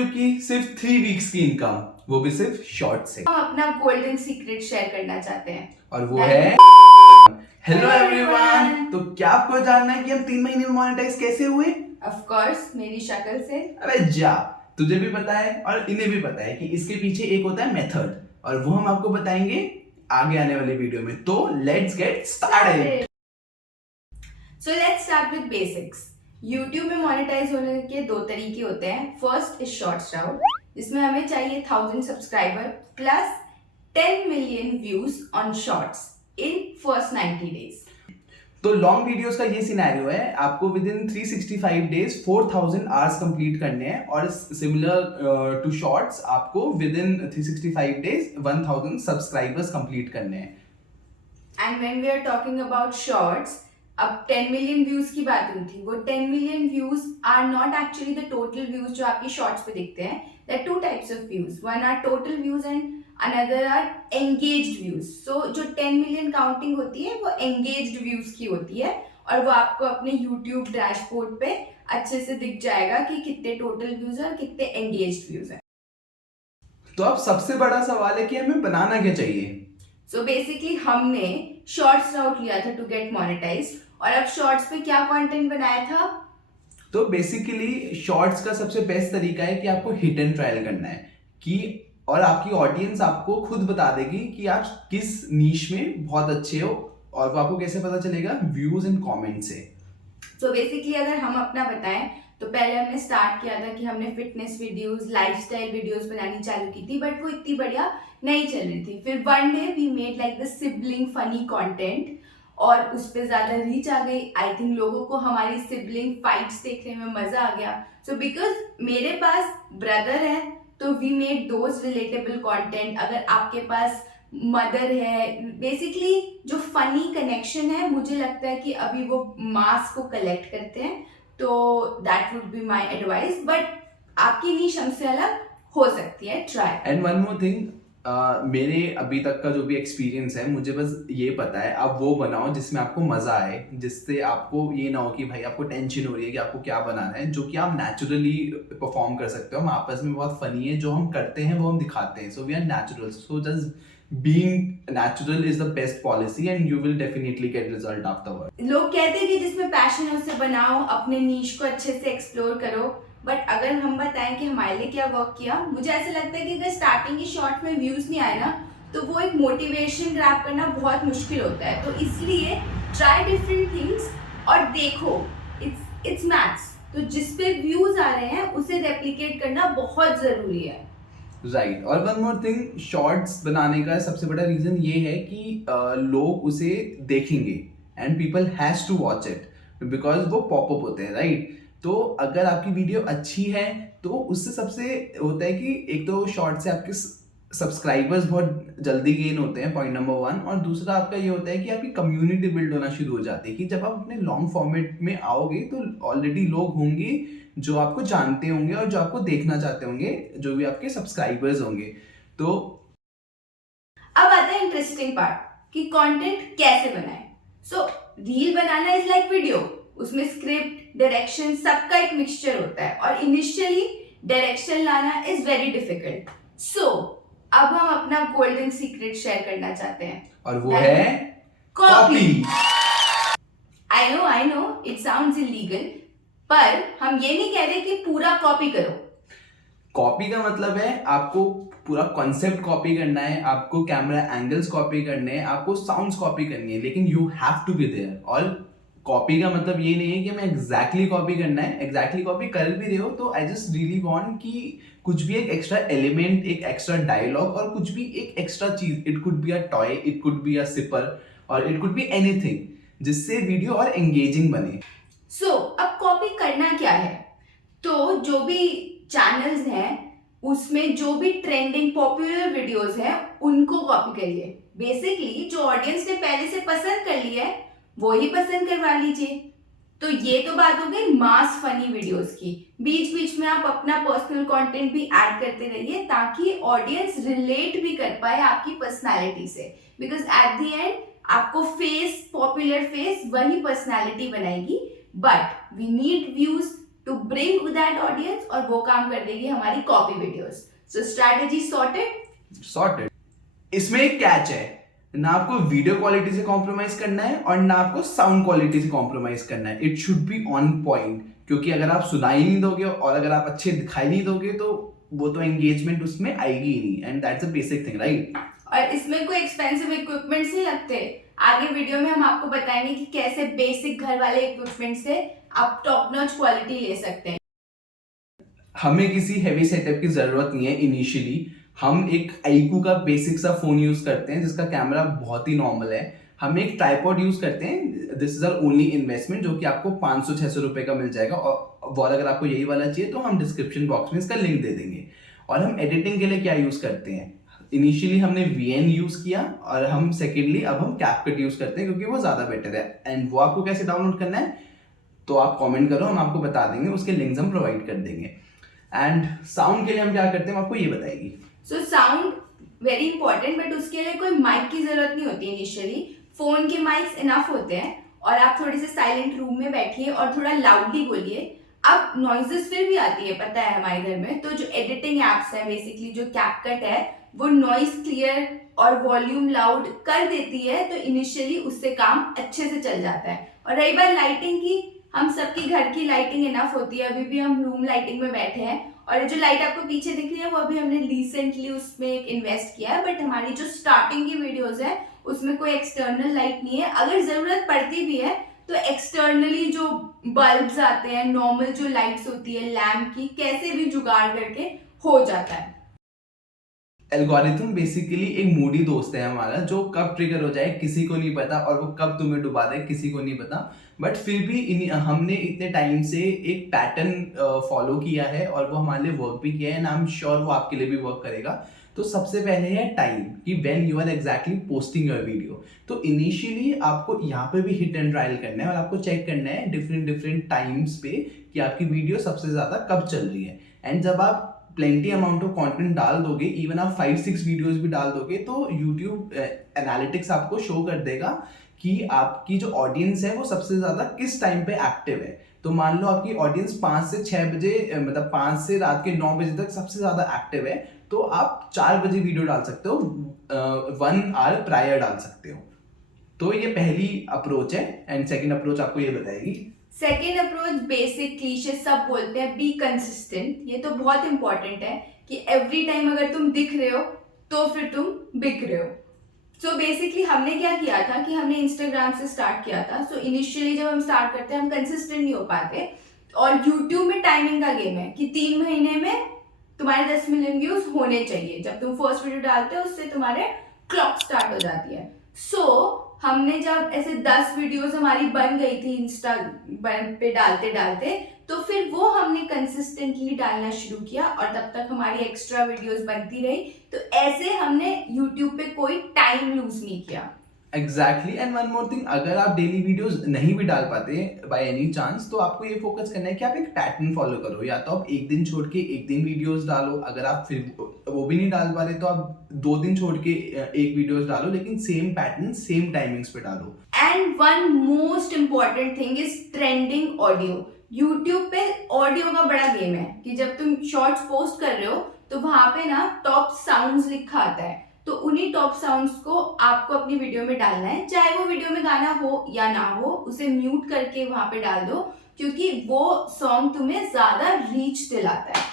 YouTube की सिर्फ 3 weeks की इनकम, वो भी सिर्फ शॉर्ट से। हम अपना गोल्डन सीक्रेट शेयर करना चाहते हैं और वो है हेलो एवरीवन। तो क्या आपको जानना है कि हम 3 महीने में मोनेटाइज कैसे हुए? ऑफ कोर्स मेरी शक्ल से। अबे जा, तुझे भी पता है और इन्हें भी पता है कि इसके पीछे एक होता है मेथड, और वो हम आपको बताएंगे आगे आने वाली वीडियो में। तो let's get started. So let's start with basics. YouTube में मोनेटाइज होने के दो तरीके होते हैं। फर्स्ट इज शॉर्ट्स राउट, जिसमें हमें चाहिए 1000 subscriber plus 10 million views on shorts in first 90 days. तो लॉन्ग वीडियोस का ये सिनेरियो है, आपको within 365 days 4000 hours complete करने हैं, और सिमिलर टू शॉर्ट्स आपको within 365 days 1000 subscribers complete करने हैं। And when we are talking about shorts, अब 10 मिलियन व्यूज की बात हुई थी। वो 10 million views are not actually the total views जो आपकी शॉर्ट्स पे दिखते हैं। There are two types of views, one are total views and another are engaged views. So जो 10 मिलियन काउंटिंग होती है वो एंगेज्ड व्यूज की होती है, और वो आपको अपने YouTube डैशबोर्ड पे अच्छे से दिख जाएगा कि कितने टोटल व्यूज और कितने एंगेज्ड व्यूज हैं। तो अब सबसे बड़ा सवाल है कि हमें बनाना क्या चाहिए। सो बेसिकली हमने शॉर्ट्स राउट लिया था टू गेट मोनेटाइज, और अब शॉर्ट्स पे क्या कंटेंट बनाया था? तो बेसिकली शॉर्ट्स का सबसे बेस्ट तरीका है कि आपको हिट एंड ट्रायल करना है कि, और आपकी ऑडियंस आपको खुद बता देगी कि आप किस नीश में बहुत अच्छे हो, और वो आपको कैसे पता चलेगा? व्यूज एंड कमेंट से। सो बेसिकली अगर हम अपना बताएं तो पहले हमने स्टार्ट किया था कि हमने फिटनेस वीडियोस, लाइफस्टाइल वीडियोस बनानी चालू की थी, बट वो इतनी बढ़िया नहीं चल रही थी। फिर one day we made like the sibling funny content, और उस पर ज्यादा रीच आ गई। आई थिंक लोगों को हमारी सिबलिंग फाइट्स देखने में मजा आ गया। सो बिकॉज मेरे पास ब्रदर है तो we made those relatable content. अगर आपके पास मदर है, बेसिकली जो फनी कनेक्शन है, मुझे लगता है कि अभी वो मास को कलेक्ट करते हैं। तो that would be my advice, but आपकी नीश हमसे अलग हो सकती है, try. And one more thing, मेरे अभी तक का जो भी एक्सपीरियंस है, मुझे बस ये पता है आप वो बनाओ जिसमें आपको मजा आए, जिससे आपको ये ना हो कि भाई आपको टेंशन हो रही है कि आपको क्या बनाना है, जो कि आप नेचुरली परफॉर्म कर सकते हो। हम आपस में बहुत फनी है, जो हम करते हैं वो हम दिखाते हैं। So we are natural, so just being natural is the best policy and you will definitely get result afterward. लोग कहते हैं कि जिसमें पैशन है उसे बनाओ, अपने नीश को अच्छे से एक्सप्लोर करो। बट अगर हम बताएं कि हमारे लिए क्या वर्क किया, मुझे ऐसा लगता है कि अगर स्टार्टिंग की शॉर्ट में व्यूज नहीं आए ना, तो वो एक मोटिवेशन ग्रैब करना बहुत मुश्किल होता है। तो इसलिए ट्राई डिफरेंट थिंग्स और देखो, इट्स मैथ्स। तो जिस पे व्यूज आ रहे हैं उसे रेप्लिकेट करना बहुत जरूरी है। राइट। और वन मोर थिंग, शॉर्ट्स बनाने का सबसे बड़ा रीजन ये है कि लोग उसे देखेंगे and people has to watch it, because वो पॉपअप होते हैं, राइट। तो अगर आपकी वीडियो अच्छी है तो उससे सबसे होता है कि एक तो शॉर्ट से आपके सब्सक्राइबर्स बहुत जल्दी गेन होते हैं, पॉइंट नंबर 1। और दूसरा आपका ये होता है कि आपकी कम्युनिटी बिल्ड होना शुरू हो जाती है कि जब आप अपने लॉन्ग फॉर्मेट में आओगे तो ऑलरेडी लोग होंगे जो आपको जानते होंगे और जो आपको देखना चाहते होंगे, जो भी आपके सब्सक्राइबर्स होंगे। तो अब आता है इंटरेस्टिंग पार्ट कि कंटेंट कैसे बनाएं। सो रील बनाना इज लाइक वीडियो, उसमें स्क्रिप्ट, डायरेक्शन सबका एक मिक्सचर होता है, और इनिशियली डायरेक्शन लाना इज वेरी डिफिकल्ट। सो अब हम अपना गोल्डन सीक्रेट शेयर करना चाहते हैं, और वो है copy. I know it sounds illegal, पर हम ये नहीं कह रहे कि पूरा कॉपी करो। कॉपी का मतलब है आपको पूरा कॉन्सेप्ट कॉपी करना है, आपको कैमरा एंगल्स कॉपी करने हैं, आपको साउंड्स कॉपी करनी है, लेकिन you have to be there. और कॉपी का मतलब ये नहीं है कि हमें एग्जैक्टली कॉपी करना है। एग्जैक्टली कॉपी कर भी रहे हो तो आई जस्ट रियली वांट कि कुछ भी एक एक्स्ट्रा एलिमेंट, एक एक्स्ट्रा डायलॉग, और कुछ भी एक एक्स्ट्रा चीज, it could be a toy, it could be a sipper, और इट कुड बी एनीथिंग, जिससे वीडियो और एंगेजिंग बने। सो अब कॉपी करना क्या है? तो जो भी चैनल्स हैं उसमें जो भी ट्रेंडिंग पॉपुलर वीडियोस हैं उनको कॉपी करिए। बेसिकली जो ऑडियंस ने पहले से पसंद कर लिया है वो ही पसंद करवा लीजिए। तो ये तो बात हो गई मास फनी वीडियोस की। बीच बीच में आप अपना पर्सनल कंटेंट भी ऐड करते रहिए ताकि ऑडियंस रिलेट भी कर पाए आपकी पर्सनालिटी से, बिकॉज एट द एंड आपको फेस, पॉपुलर फेस वही पर्सनालिटी बनाएगी। But we need views to bring that audience, और वो काम कर देगी हमारी copy videos. So strategy sorted. इसमें एक कैच है, ना आपको वीडियो क्वालिटी से कॉम्प्रोमाइज करना है और ना आपको साउंड क्वालिटी से कॉम्प्रोमाइज करना है. It should be on point, क्योंकि अगर आप सुनाई नहीं दोगे और अगर आप अच्छे दिखाई नहीं दोगे तो वो तो एंगेजमेंट उसमें आएगी ही नहीं. And that's a basic thing, right? और इसमें कोई एक्सपेंसिव इक्विपमेंट्स नहीं लगते. आगे वीडियो में हम आपको बताएंगे कि कैसे बेसिक घर वाले इक्विपमेंट से आप टॉप नॉच क्वालिटी ले सकते हैं. हमें किसी हैवी सेटअप की जरूरत नहीं है इनिशियली. हम एक आईक्यू का बेसिक सा फोन यूज करते हैं जिसका कैमरा बहुत ही नॉर्मल है. हम एक ट्राइपॉड यूज करते हैं. This is our only investment, जो कि आपको 500-600 रुपए का मिल जाएगा. और अगर आपको यही वाला चाहिए तो हम डिस्क्रिप्शन बॉक्स में इसका लिंक दे देंगे. और हम एडिटिंग के लिए क्या यूज करते हैं? इनिशियली हमने VN यूज किया और हम सेकेंडली अब हम CapCut यूज करते हैं क्योंकि वो ज्यादा बेटर है. एंड वो आपको कैसे डाउनलोड करना है तो आप कमेंट करो, हम आपको बता देंगे, उसके लिंक्स हम प्रोवाइड कर देंगे. एंड साउंड के लिए हम क्या करते हैं आपको ये बताएगी. So sound very important, but उसके लिए कोई माइक की जरूरत नहीं होती इनिशियली. फोन के माइक्स इनफ होते हैं और आप थोड़े से साइलेंट रूम में बैठिए और थोड़ा लाउडली बोलिए. अब नॉइजेस फिर भी आती है, पता है हमारे घर में, तो जो एडिटिंग एप्स है, बेसिकली जो CapCut है, वो नॉइज क्लियर और वॉल्यूम लाउड कर देती है, तो इनिशियली उससे काम अच्छे से चल जाता है. और रही बात लाइटिंग की, हम सबकी घर की लाइटिंग इनफ होती है. अभी भी हम रूम लाइटिंग में बैठे हैं और जो लाइट आपको पीछे दिख रही है वो अभी हमने रिसेंटली उसमें एक इन्वेस्ट किया है. बट हमारी जो स्टार्टिंग की वीडियोस है उसमें कोई एक्सटर्नल लाइट नहीं है. अगर जरूरत पड़ती भी है तो एक्सटर्नली जो बल्ब्स आते हैं, नॉर्मल जो लाइट्स होती है लैम्प की, कैसे भी जुगाड़ करके हो जाता है. एल्गोरिथम बेसिकली एक मूडी दोस्त है हमारा, जो कब ट्रिगर हो जाए किसी को नहीं पता और वो कब तुम्हें डुबा दे किसी को नहीं पता. बट फिर भी हमने इतने टाइम से एक पैटर्न फॉलो किया है और वो हमारे लिए वर्क भी किया है. एंड आई एम श्योर वो आपके लिए भी वर्क करेगा. तो सबसे पहले है टाइम, कि when you are exactly posting your video. तो इनिशियली आपको यहाँ पे भी हिट एंड ट्रायल करना है और आपको चेक करना है डिफरेंट टाइम्स पे कि आपकी वीडियो सबसे ज्यादा कब चल रही है. एंड जब आप प्लेंटी अमाउंट ऑफ कंटेंट डाल दोगे, इवन आप 5-6 वीडियोस भी डाल दोगे, तो यूट्यूब एनालिटिक्स आपको शो कर देगा कि आपकी जो ऑडियंस है वो सबसे ज्यादा किस टाइम पे एक्टिव है. तो मान लो आपकी ऑडियंस 5 से 6 बजे, मतलब 5 से रात के 9 बजे तक सबसे ज्यादा एक्टिव है, तो आप 4 बजे वीडियो डाल सकते हो, 1 आवर प्रायर डाल सकते हो. तो ये पहली अप्रोच है. एंड सेकेंड अप्रोच आपको ये बताएगी. सेकेंड अप्रोच बेसिक क्लीशे सब बोलते हैं, बी कंसिस्टेंट. ये तो बहुत इंपॉर्टेंट है कि एवरी टाइम अगर तुम दिख रहे हो तो फिर तुम बिक रहे हो. सो बेसिकली हमने क्या किया था कि हमने इंस्टाग्राम से स्टार्ट किया था. सो इनिशियली जब हम स्टार्ट करते हैं हम कंसिस्टेंट नहीं हो पाते. और यूट्यूब में टाइमिंग का गेम है कि 3 महीने में तुम्हारे 10 मिलियन व्यूज होने चाहिए. जब तुम फर्स्ट वीडियो डालते हो उससे तुम्हारे क्लॉक स्टार्ट हो जाती है. सो हमने जब ऐसे 10 वीडियोस हमारी बन गई थी इंस्टा पे डालते डालते, तो फिर वो हमने कंसिस्टेंटली डालना शुरू किया और तब तक हमारी एक्स्ट्रा वीडियोस बनती रही. तो ऐसे हमने यूट्यूब पे कोई टाइम लूज नहीं किया. Exactly. And one more thing, अगर आप डेली वीडियोस नहीं भी डाल पाते बाय एनी चांस, तो आपको ये फोकस करना है कि आप एक पैटर्न फॉलो करो. या तो आप एक दिन छोड़ के एक दिन वीडियोस डालो, अगर आप फिर वो भी नहीं डाल पा रहे तो आप 2 दिन छोड़ के एक वीडियोस डालो, लेकिन सेम पैटर्न सेम टाइमिंग्स पे डालो. And one most important thing is trending audio. YouTube पे ऑडियो का बड़ा गेम है कि जब तुम शॉर्ट्स पोस्ट कर रहे हो तो वहां पे ना टॉप साउंड्स लिखा आता है. तो उन्हीं टॉप साउंड्स को आपको अपनी वीडियो में डालना है, चाहे वो वीडियो में गाना हो या ना हो, उसे म्यूट करके वहां पे डाल दो, क्योंकि वो सॉन्ग तुम्हें ज्यादा रीच दिलाता है.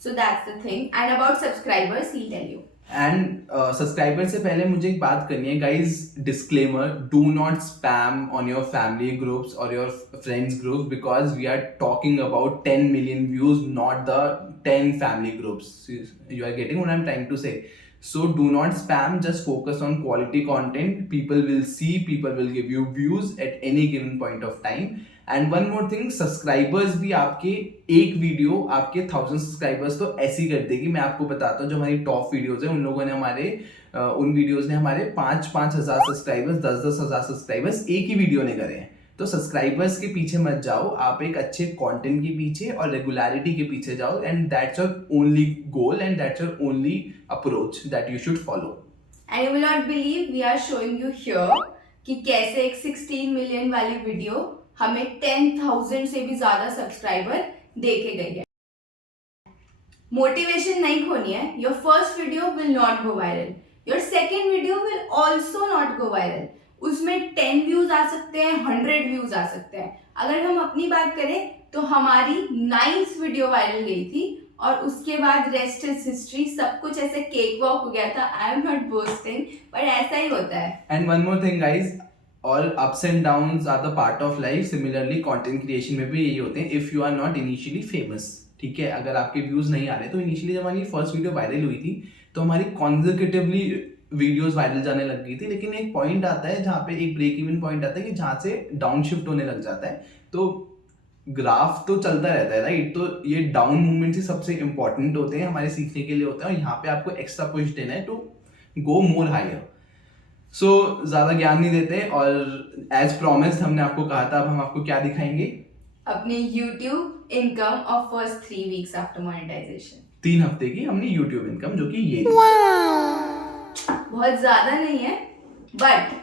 So that's the thing. And about subscribers he tell you. And subscriber से पहले मुझे एक बात करनी है guys. Disclaimer, do not spam on your family groups और your friends groups, because we are talking about 10 million views, not the 10 family groups. You are getting what I'm trying to say. So do not spam, just focus on quality content. People will see, people will give you views at any given point of time. And one more thing, subscribers भी आपके एक video आपके 1000 subscribers तो ऐसी कर देगी. मैं आपको बताता हूँ, जो हमारी टॉप वीडियोस है उन लोगों ने हमारे उन वीडियोस ने हमारे 5-5 हजार सब्सक्राइबर्स, 10-10 हजार सब्सक्राइबर्स एक ही वीडियो ने करे हैं. तो सब्सक्राइबर्स के पीछे मत जाओ, आप एक अच्छे कंटेंट के पीछे और रेगुलरिटी के पीछे जाओ. And that's your only goal and that's your only approach that you should follow. And you will not believe, we are showing you here कि कैसे एक 16 मिलियन वाली वीडियो हमें 10,000 से भी ज्यादा सब्सक्राइबर देखे गए हैं। मोटिवेशन नहीं खोनी है। Your first video will not go viral, your second video will also not go viral. उसमें 10 व्यूज आ सकते हैं, 100 व्यूज आ सकते हैं। अगर हम अपनी बात करें तो हमारी 9th वीडियो वायरल गई थी और उसके बाद रेस्ट इज हिस्ट्री, सब कुछ ऐसे केक वॉक हो गया था। आई एम नॉट बोस्टिंग, पर ऐसा ही होता है। And one more thing guys, all ups and downs are the part of life. Similarly content creation में भी यही होते हैं। If you are not initially famous, ठीक है, अगर आपके व्यूज नहीं आ रहे, तो इनिशियली जब हमारी फर्स्ट वीडियो वायरल हुई थी तो हमारी कॉन्जिक्यूटिवली वीडियोस वायरल जाने लग गई थी। लेकिन एक पॉइंट आता है जहाँ पे एक ब्रेक इवन पॉइंट आता है कि जहाँ से डाउन शिफ्ट होने लग जाता है। तो ग्राफ तो चलता रहता है, राइट। तो ये डाउन मूवमेंट ही सबसे इंपॉर्टेंट होते हैं, हमारे सीखने के लिए होते हैं, और यहाँ पे आपको एक्स्ट्रा पुश देना है टू गो मोर हायर। सो ज्यादा ज्ञान नहीं देते, और एज प्रॉमिस्ड हमने आपको कहा था, अब हम आपको क्या दिखाएंगे? अपने YouTube income of first 3 weeks after monetisation. 3 हफ्ते की हमने YouTube इनकम, जो कि ये बहुत ज्यादा नहीं है, बट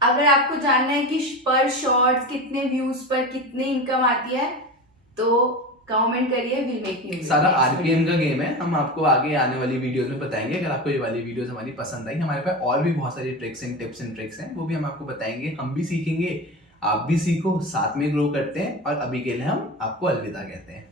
अगर आपको जानना है कि पर शॉर्ट्स कितने व्यूज पर कितनी इनकम आती है तो कमेंट करिए, विल मेक न्यू। सारा आरपीएम का गेम है, हम आपको आगे आने वाली वीडियोस में बताएंगे। अगर आपको ये वाली वीडियोस हमारी पसंद आई, हमारे पास और भी बहुत सारी tricks and tips and tricks हैं, वो भी हम आपको बताएंगे। हम भी सीखेंगे, आप भी सीखो, साथ में ग्रो करते हैं। और अभी के लिए हम आपको अलविदा कहते हैं।